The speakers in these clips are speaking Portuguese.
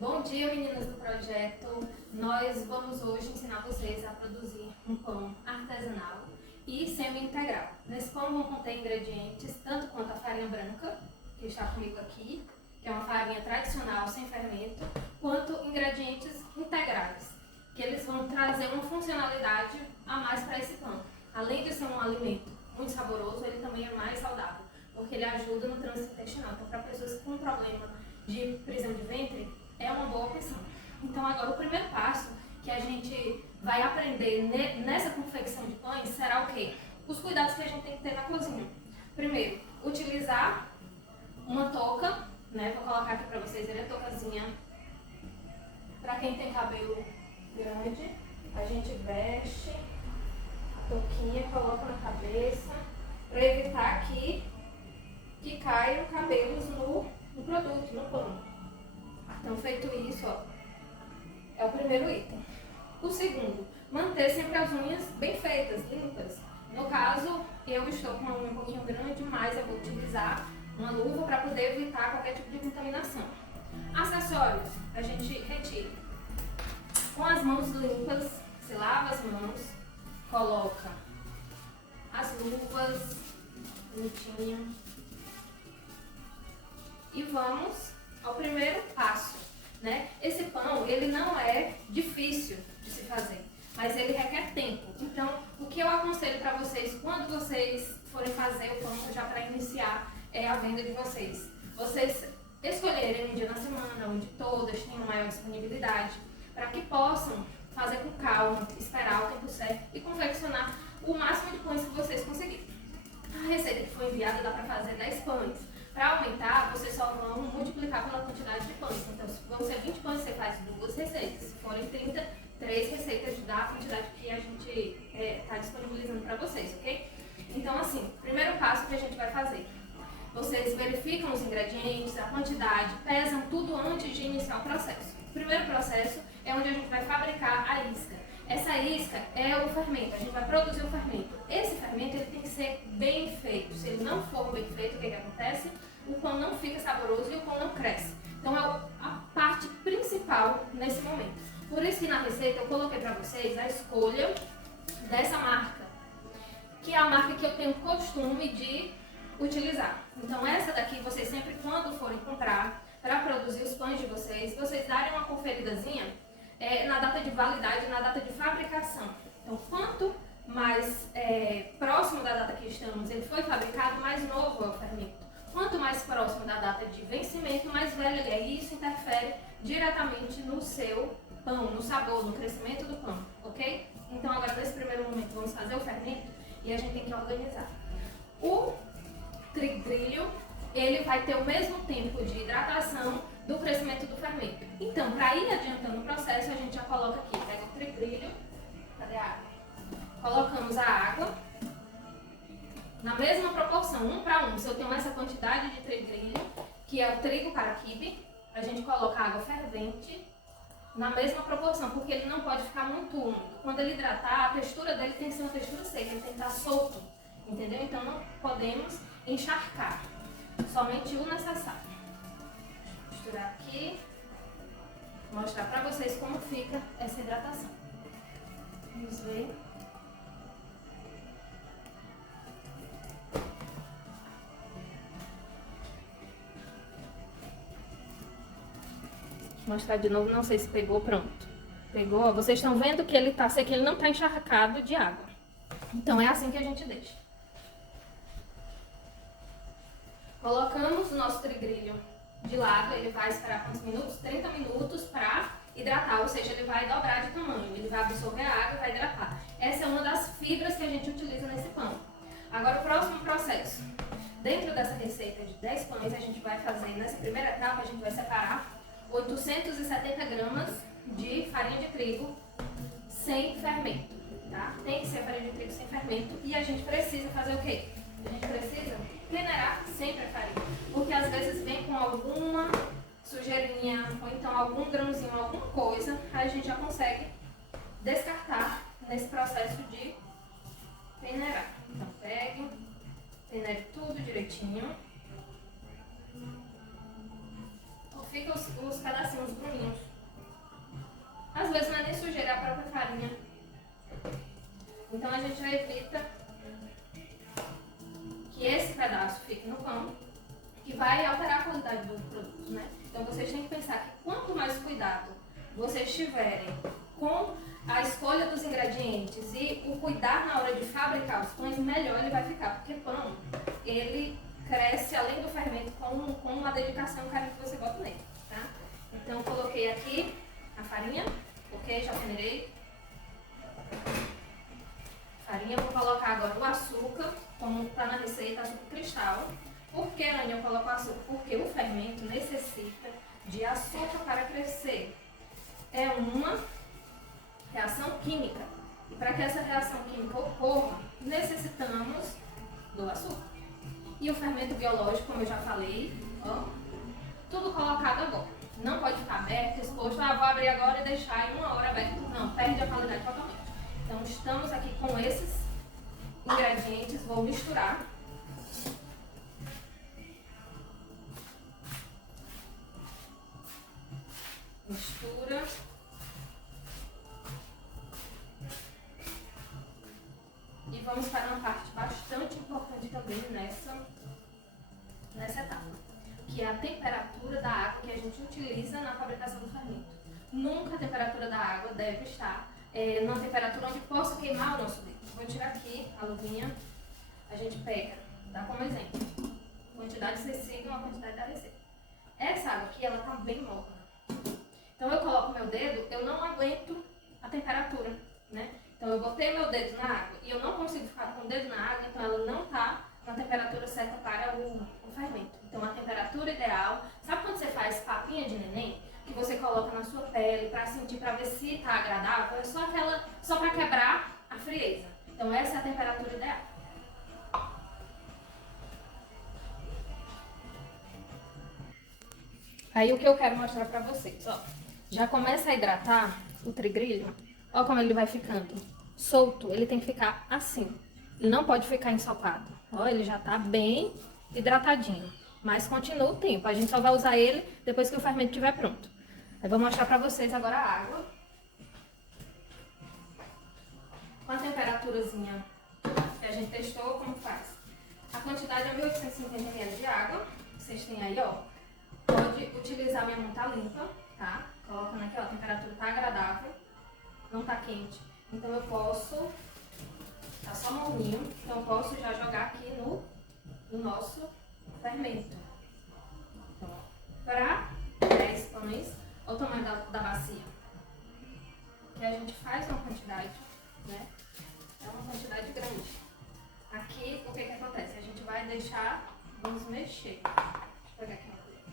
Bom dia, meninas do projeto. Nós vamos hoje ensinar vocês a produzir um pão artesanal e semi-integral. Nesse pão vão conter ingredientes tanto quanto a farinha branca, que está comigo aqui, que é uma farinha tradicional sem fermento, quanto ingredientes integrais, que eles vão trazer uma funcionalidade a mais para esse pão. Além de ser um alimento muito saboroso, ele também é mais saudável, porque ele ajuda no trânsito intestinal. Então, para pessoas com problema de prisão de ventre, é uma boa opção. Então, agora o primeiro passo que a gente vai aprender nessa confecção de pães será o quê? Os cuidados que a gente tem que ter na cozinha. Primeiro, utilizar uma touca, né? Vou colocar aqui para vocês, ele é toucazinha. Para quem tem cabelo grande, a gente veste a touquinha, coloca na cabeça, para evitar que caiam cabelos no produto, no pão. Então, feito isso, ó, é o primeiro item. O segundo, manter sempre as unhas bem feitas, limpas. No caso, eu estou com uma unha um pouquinho grande, mas eu vou utilizar uma luva para poder evitar qualquer tipo de contaminação. Acessórios, a gente retira. Com as mãos limpas, se lava as mãos, coloca as luvas, bonitinho. E vamos ao primeiro passo, né? Esse pão, ele não é difícil de se fazer, mas ele requer tempo. Então, o que eu aconselho para vocês, quando vocês forem fazer o pão, já para iniciar a venda de vocês, vocês escolherem um dia na semana, onde todas tenham maior disponibilidade, para que possam fazer com calma, esperar o tempo certo e confeccionar o máximo de pães que vocês conseguirem. A receita que foi enviada dá para fazer 10 pães. Para aumentar, vocês só vão multiplicar pela quantidade de pães. Então, se vão ser 20 pães, você faz 2 receitas. Se forem 30, 3 receitas da quantidade que a gente está disponibilizando para vocês, ok? Então, assim, primeiro passo que a gente vai fazer. Vocês verificam os ingredientes, a quantidade, pesam tudo antes de iniciar o processo. O primeiro processo é onde a gente vai fabricar a isca. Essa isca é o fermento, a gente vai produzir o fermento. Esse fermento ele tem que ser bem feito. Se ele não for bem feito, o que acontece? O pão não fica saboroso e o pão não cresce. Então é a parte principal nesse momento. Por isso que na receita eu coloquei para vocês a escolha dessa marca, que é a marca que eu tenho costume de utilizar. Então essa daqui, vocês sempre quando forem comprar para produzir os pães de vocês darem uma conferidazinha na data de validade, na data de fabricação. Então, quanto mais próximo da data que estamos ele foi fabricado, mais novo é o fermento. Quanto mais próximo da data de vencimento, mais velho ele é. E isso interfere diretamente no seu pão, no sabor, no crescimento do pão, ok? Então, agora nesse primeiro momento, vamos fazer o fermento e a gente tem que organizar. O trigo-grilho, ele vai ter o mesmo tempo de hidratação do crescimento do fermento. Então, para ir adiantando o processo, a gente já coloca aqui, pega o trigo-grilho, cadê a água? Colocamos a água na mesma proporção, 1 para 1. Se eu tenho essa quantidade de trigo-grilho, que é o trigo caraquibe, a gente coloca a água fervente na mesma proporção, porque ele não pode ficar muito úmido. Quando ele hidratar, a textura dele tem que ser uma textura seca, ele tem que estar solto, entendeu? Então, não podemos encharcar, somente o necessário. Misturar aqui, mostrar para vocês como fica essa hidratação. Vamos ver. Vou mostrar de novo, não sei se pegou, pronto. Pegou, vocês estão vendo que ele tá seco, ele não tá encharcado de água. Então é assim que a gente deixa. Colocamos o nosso trigo-grilho de lado, ele vai esperar quantos minutos? 30 minutos para hidratar, ou seja, ele vai dobrar de tamanho, ele vai absorver a água e vai hidratar. Essa é uma das fibras que a gente utiliza nesse pão. Agora o próximo processo. Dentro dessa receita de 10 pães, a gente vai fazer, nessa primeira etapa, a gente vai separar 870 gramas de farinha de trigo sem fermento, tá? Tem que ser farinha de trigo sem fermento e a gente precisa fazer o quê? A gente precisa peneirar sempre a farinha, porque às vezes vem com alguma sujeirinha ou então algum grãozinho, alguma coisa, aí a gente já consegue descartar nesse processo de peneirar. Então pegue, peneire tudo direitinho. fica os pedacinhos bruninhos. Às vezes não é nem sujeira, é a própria farinha. Então a gente já evita que esse pedaço fique no pão, que vai alterar a qualidade do produto, né? Então vocês têm que pensar que quanto mais cuidado vocês tiverem com a escolha dos ingredientes e o cuidar na hora de fabricar os pães, melhor ele vai ficar, porque pão, ele cresce além do fermento com uma dedicação e um carinho que você bota nele, tá? Então eu coloquei aqui a farinha, ok? Já peneirei. Farinha, vou colocar agora o açúcar, como está na receita, açúcar cristal. Por que, Anny, eu coloco açúcar? Porque o fermento necessita de açúcar para crescer. É uma reação química. E para que essa reação química ocorra, necessitamos do açúcar. E o fermento biológico, como eu já falei, ó, tudo colocado agora. Não pode ficar aberto, exposto. Vou abrir agora e deixar em 1 hora aberto. Não, perde a qualidade totalmente. Então estamos aqui com esses ingredientes, vou misturar. Mistura. E vamos para uma parte bastante importante também nessa etapa, que é a temperatura da água que a gente utiliza na fabricação do fermento. Nunca a temperatura da água deve estar numa temperatura onde possa queimar o nosso dedo. Vou tirar aqui a luvinha, a gente pega, dá como exemplo, quantidade de vocês sigam a quantidade da receita. Essa água aqui, ela tá bem morna. Então eu coloco meu dedo, eu não aguento a temperatura, né? Então eu botei meu dedo na água e eu não consigo ficar com o dedo na água, então ela não tá na temperatura certa para o fermento. Então a temperatura ideal, sabe quando você faz papinha de neném? Que você coloca na sua pele para sentir, para ver se tá agradável, é só para quebrar a frieza. Então essa é a temperatura ideal. Aí o que eu quero mostrar para vocês, ó, já começa a hidratar o trigrilho, ó como ele vai ficando solto, ele tem que ficar assim, ele não pode ficar ensopado, ó, ele já tá bem hidratadinho, mas continua o tempo, a gente só vai usar ele depois que o fermento estiver pronto. Aí vou mostrar para vocês agora a água. Com a temperaturazinha que a gente testou, como faz? A quantidade é 1850 ml de água. Vocês têm aí, ó. Pode utilizar minha mão tá limpa, tá? Colocando aqui, ó, a temperatura tá agradável. Não tá quente. Então eu posso... Tá só morninho. Então eu posso já jogar aqui no nosso fermento. Então, para 10 pães... Olha o tamanho da bacia. Que a gente faz uma quantidade, né? É uma quantidade grande. Aqui, o que acontece? A gente vai deixar, vamos mexer. Deixa eu pegar aqui uma colher.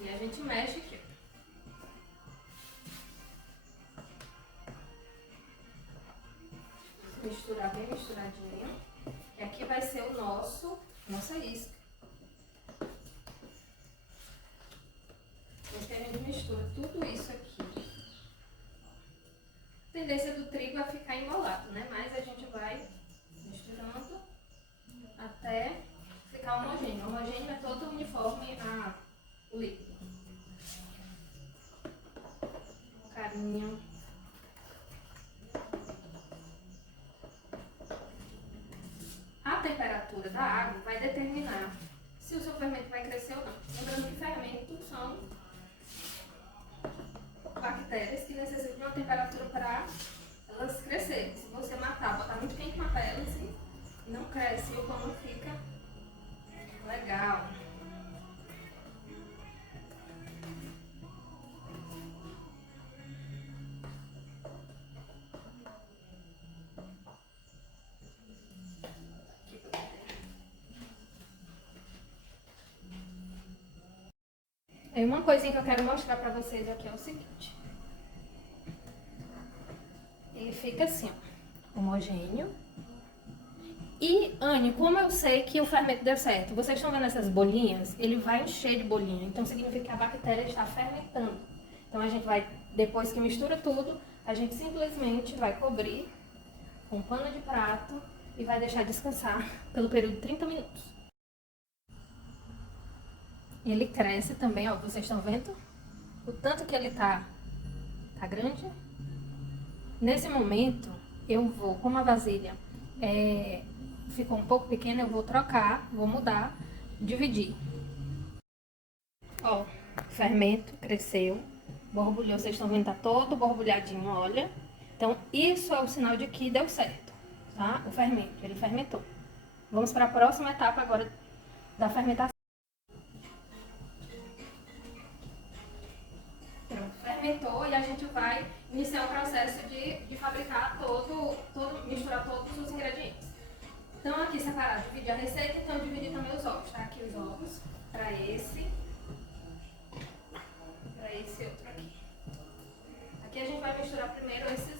E a gente mexe aqui. Misturar bem misturadinho. E aqui vai ser o nossa isca. Porque a gente mistura tudo isso aqui. A tendência do trigo é ficar embolado, né? Mas a gente vai misturando até ficar homogêneo. Homogêneo é todo uniforme o líquido. Com carinho. A temperatura da água vai determinar se o seu fermento vai crescer ou não. Lembrando que fermentos são bactérias que necessitam de uma temperatura para elas crescerem. Se você matar, botar muito quente, matar elas e não cresce, e o pão não fica legal. E uma coisinha que eu quero mostrar pra vocês aqui é o seguinte. Ele fica assim, ó, homogêneo. E, Anny, como eu sei que o fermento deu certo? Vocês estão vendo essas bolinhas? Ele vai encher de bolinha, então significa que a bactéria está fermentando. Então a gente vai, depois que mistura tudo, a gente simplesmente vai cobrir com um pano de prato e vai deixar descansar pelo período de 30 minutos. Ele cresce também, ó, vocês estão vendo? O tanto que ele tá grande. Nesse momento, eu vou, como a vasilha ficou um pouco pequena, eu vou trocar, vou mudar, dividir. Ó, o fermento cresceu, borbulhou, vocês estão vendo, tá todo borbulhadinho, olha. Então, isso é o sinal de que deu certo, tá? O fermento, ele fermentou. Vamos para a próxima etapa agora da fermentação. Pronto, fermentou e a gente vai iniciar o processo de fabricar misturar todos os ingredientes. Então, aqui separado, dividir a receita, então eu dividi também os ovos, tá? Aqui os ovos, para esse outro aqui. Aqui a gente vai misturar primeiro esses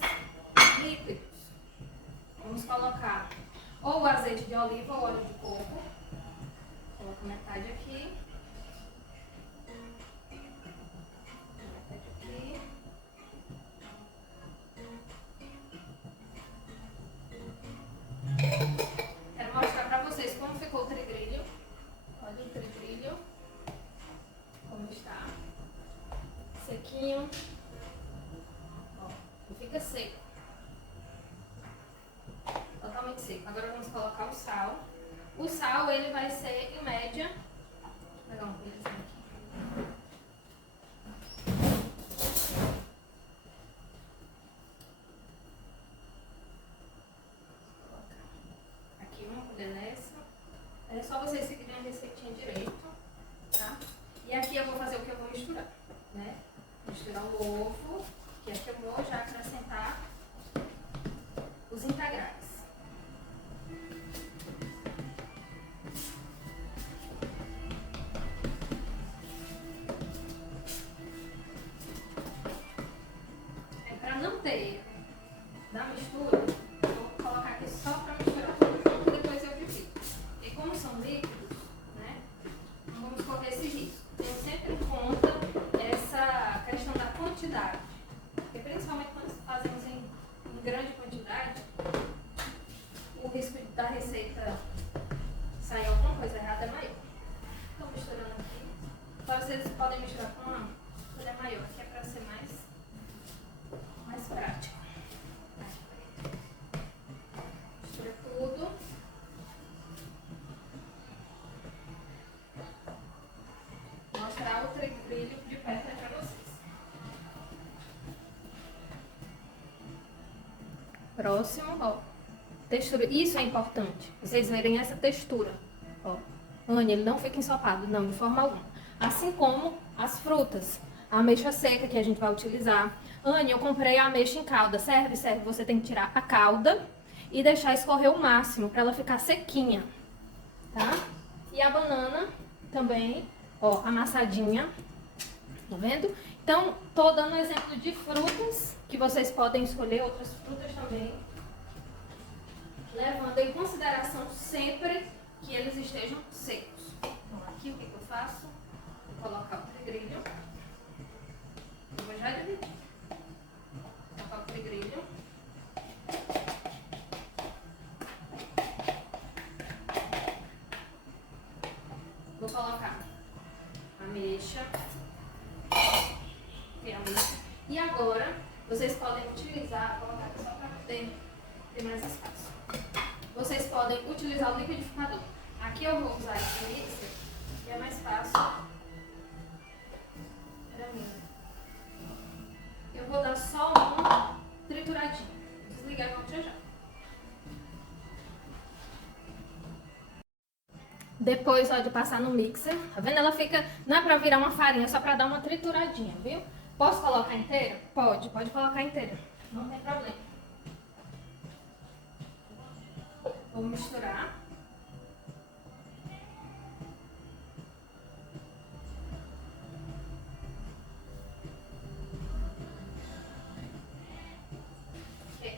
líquidos. Vamos colocar ou o azeite de oliva ou óleo de coco. Coloco metade aqui. Metade aqui. Quero mostrar pra vocês como ficou o trigrilho. Olha o trigrilho. Como está. Sequinho. Ó, fica seco. Totalmente seco. Agora vamos colocar o sal. O sal, ele vai ser em média. Vou pegar um pedacinho aqui. Aqui uma colher dessa. É só vocês seguirem a receitinha direito, tá? E aqui eu vou fazer o que eu vou misturar, né? Misturar o ovo, que aqui eu vou já acrescentar os integrais. Para não ter erro da mistura, eu vou colocar aqui só para misturar tudo, depois eu divido. E como são líquidos, né? Não vamos correr esse risco. Tenho sempre em conta essa questão da quantidade. Porque principalmente quando fazemos em grande quantidade, o risco da receita sair alguma coisa errada é maior. Estou misturando aqui. Então vocês podem misturar com uma colher maior, que é para ser mais prático. Mistura tudo. Vou mostrar o trigrilho de perto para vocês. Próximo, ó. Textura. Isso é importante. Vocês verem essa textura. Ó. Anne, ele não fica ensopado, não, de forma alguma. Assim como as frutas. A ameixa seca que a gente vai utilizar. Anne, eu comprei a ameixa em calda. Serve? Serve. Você tem que tirar a calda e deixar escorrer o máximo para ela ficar sequinha, tá? E a banana também, ó, amassadinha. Tá vendo? Então, tô dando um exemplo de frutas que vocês podem escolher outras frutas também, levando em consideração sempre que eles estejam secos. Então, aqui o que eu faço? Vou colocar o trigrilho. Eu vou já dividir. Vou colocar o trigrilho. Vou colocar ameixa. E agora, vocês podem utilizar, vou colocar aqui só para poder ter mais espaço. Vocês podem utilizar o liquidificador. Aqui eu vou usar esse mixer, que é mais fácil para mim. Eu vou dar só uma trituradinha. Vou desligar e volto já já. Depois, ó, de passar no mixer, tá vendo? Ela fica, não é pra virar uma farinha, só pra dar uma trituradinha, viu? Posso colocar inteira? Pode colocar inteira. Não tem problema. Vou misturar.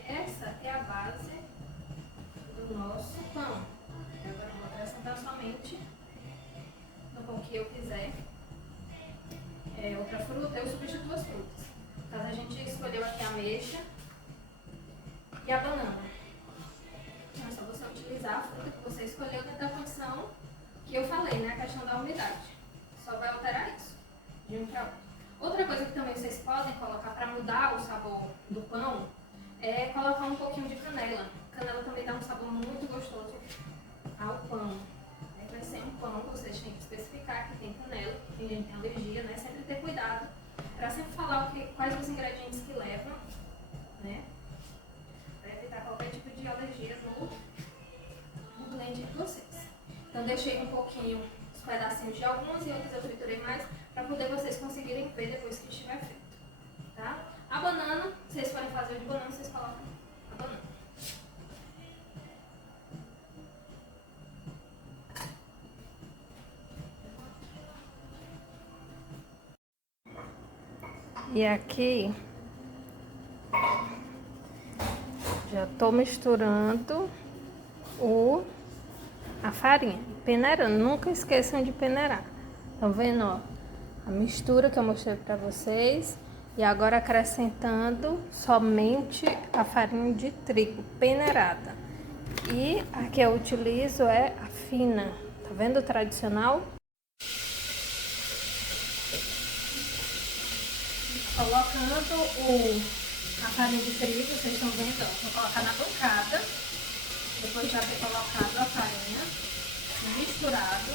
Essa é a base do nosso pão. Agora eu vou acrescentar somente no pão que eu quiser. Outra fruta, eu substituo as frutas. Então a gente escolheu aqui a ameixa e a banana. Então é só você utilizar a fruta que você escolheu dentro da condição que eu falei, né? A questão da umidade. Só vai alterar isso, de um para outro. Outra coisa que também vocês podem colocar para mudar o sabor do pão é colocar um pouquinho de canela. Canela também dá um sabor muito gostoso ao pão. Vai ser um pão, vocês têm que especificar que tem canela, que tem gente que tem alergia, né? Sempre ter cuidado para sempre falar quais os ingredientes que levam, né? Para evitar qualquer tipo de alergia no blend de vocês. Então deixei um pouquinho os pedacinhos de alguns e outros eu triturei mais para poder vocês conseguirem ver depois que estiver feito, tá? A banana, se vocês forem fazer o de banana, vocês colocam a banana. E aqui já tô misturando a farinha, peneirando. Nunca esqueçam de peneirar. Estão vendo, ó, a mistura que eu mostrei pra vocês. E agora acrescentando somente a farinha de trigo peneirada. E a que eu utilizo é a fina. Tá vendo o tradicional? Colocando a farinha de trigo, vocês estão vendo, ó, vou colocar na bancada, depois já ter colocado a farinha, misturado.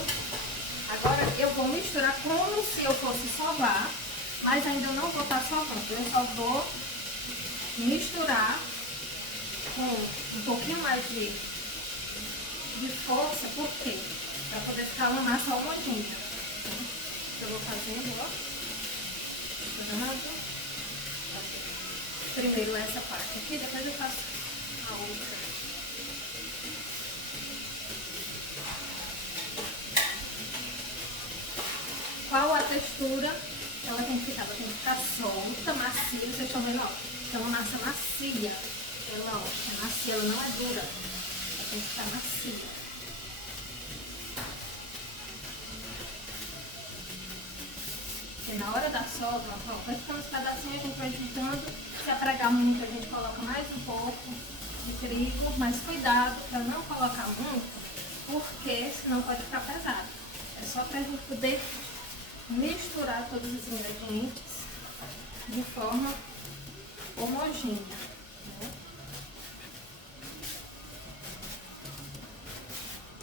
Agora eu vou misturar como se eu fosse sovar, mas ainda não vou estar sovando, eu só vou misturar com um pouquinho mais de força, por quê? Para poder ficar uma massa homogênea. Eu vou fazendo, ó. Primeiro essa parte aqui, depois eu faço a outra. Qual a textura? Ela tem que ficar solta, macia. Vocês estão vendo, ó? É uma massa macia. Ela, ó, é macia, ela não é dura. Ela tem que ficar macia. E na hora da solda, ó, vai ficando os pedacinhos, a gente vai juntando. Se apregar muito, a gente coloca mais um pouco de trigo, mas cuidado para não colocar muito, porque senão pode ficar pesado. É só para a gente poder misturar todos os ingredientes de forma homogênea. Né?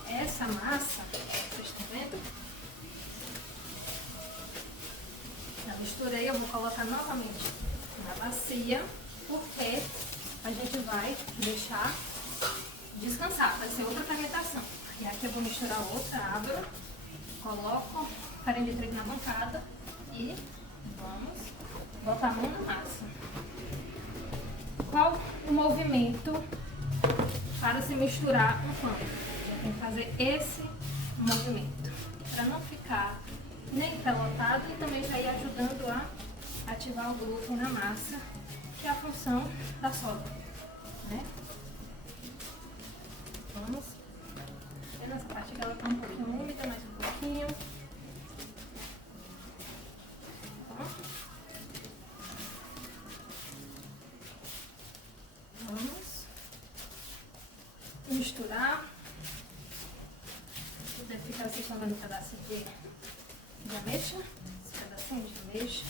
Essa massa, vocês estão vendo? Já misturei, eu vou colocar novamente na bacia, porque a gente vai deixar descansar, vai ser outra fermentação. E aqui eu vou misturar outra água, coloco farinha de trigo na bancada e vamos botar a mão na massa. Qual o movimento para se misturar um pão? Já tem que fazer esse movimento, para não ficar nem pelotado e também já ir ajudando a ativar o glúten na massa, que é a função da solda, né? Vamos ver nessa parte que ela está um pouquinho úmida, mais um pouquinho. Tá? Vamos misturar. Poder ficar assim comendo um pedaço de ameixa, esse pedacinho de ameixa.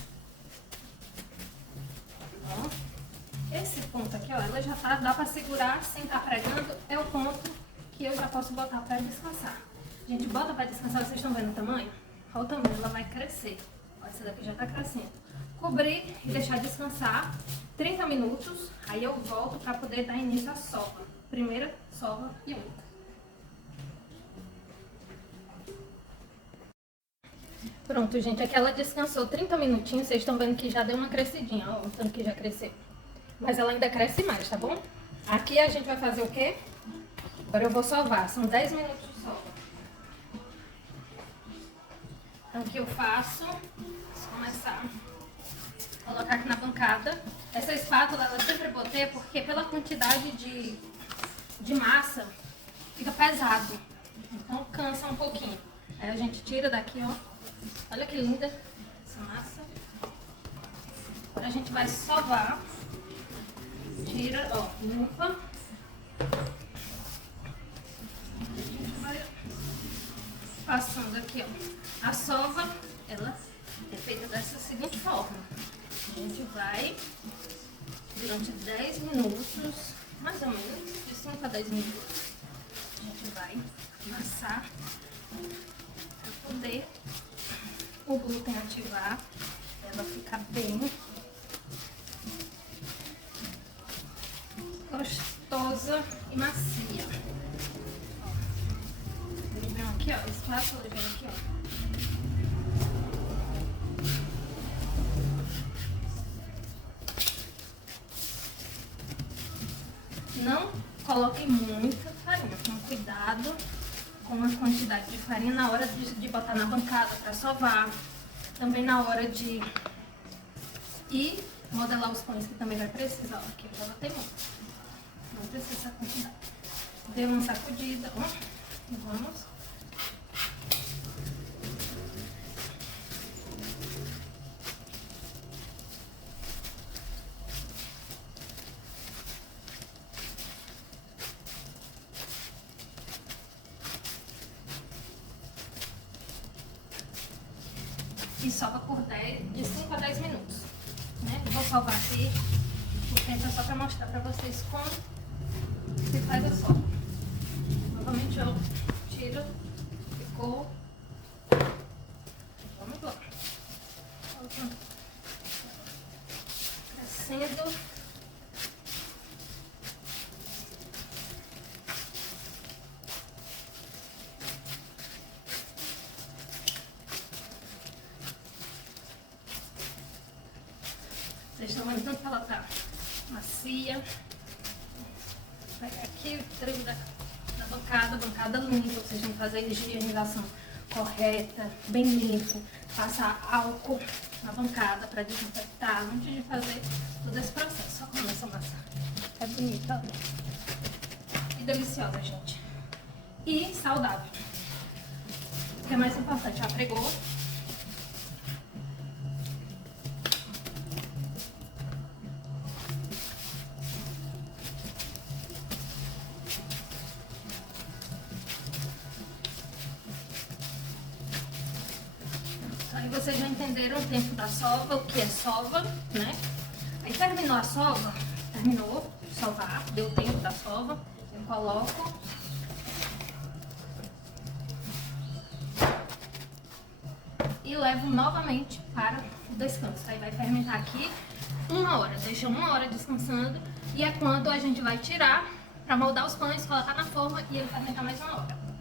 Esse ponto aqui, ó, ela já tá, dá pra segurar sem estar pregando, é o ponto que eu já posso botar pra descansar. A gente bota pra descansar, vocês estão vendo o tamanho? Olha o tamanho, ela vai crescer. Ó, essa daqui já tá crescendo. Cobrir e deixar descansar 30 minutos, aí eu volto pra poder dar início à sova. Primeira sova e outra. Pronto, gente, aqui ela descansou 30 minutinhos, vocês estão vendo que já deu uma crescidinha, ó, o tanto que já cresceu. Mas ela ainda cresce mais, tá bom? Aqui a gente vai fazer o quê? Agora eu vou sovar, são 10 minutos de sova. Então o que eu faço? Vou começar a colocar aqui na bancada. Essa espátula eu sempre botei porque pela quantidade de massa fica pesado, então cansa um pouquinho. Aí a gente tira daqui, ó. Olha que linda essa massa. Agora a gente vai sovar. Tira, ó, limpa. gente vai, durante 10 minutos, mais ou menos, de 5 a 10 minutos, a gente vai amassar para poder o glúten ativar, ela ficar bem gostosa e macia. Ó, ele vem aqui, ó, espátula vem aqui, ó. Não coloque muita farinha, com cuidado com a quantidade de farinha na hora de botar na bancada para sovar. Também na hora de ir modelar os pães, que também vai precisar. Ó, aqui eu já botei muito. Não precisa essa quantidade. Dê uma sacudida, ó. E vamos. E sova por de 5 a 10 minutos, né? Vou salvar aqui o tempo só para mostrar para vocês como se faz a sova. Novamente eu tiro, ficou. Vamos lá. Crescendo. Vocês estão vendo tanto que ela tá macia. Vou pegar aqui o trevo da bancada limpa. Vocês têm que fazer a higienização correta, bem limpo. Passar álcool na bancada para desinfectar antes de fazer todo esse processo. Só como essa massa é bonita, ó. E deliciosa, gente. E saudável. O que é mais importante, já pregou. Aí vocês já entenderam o tempo da sova, o que é sova, né? Aí terminou a sova, terminou de sovar, deu o tempo da sova, eu coloco e levo novamente para o descanso. Aí vai fermentar aqui 1 hora, deixa 1 hora descansando e é quando a gente vai tirar para moldar os pães, colocar na forma e ele fermentar mais 1 hora.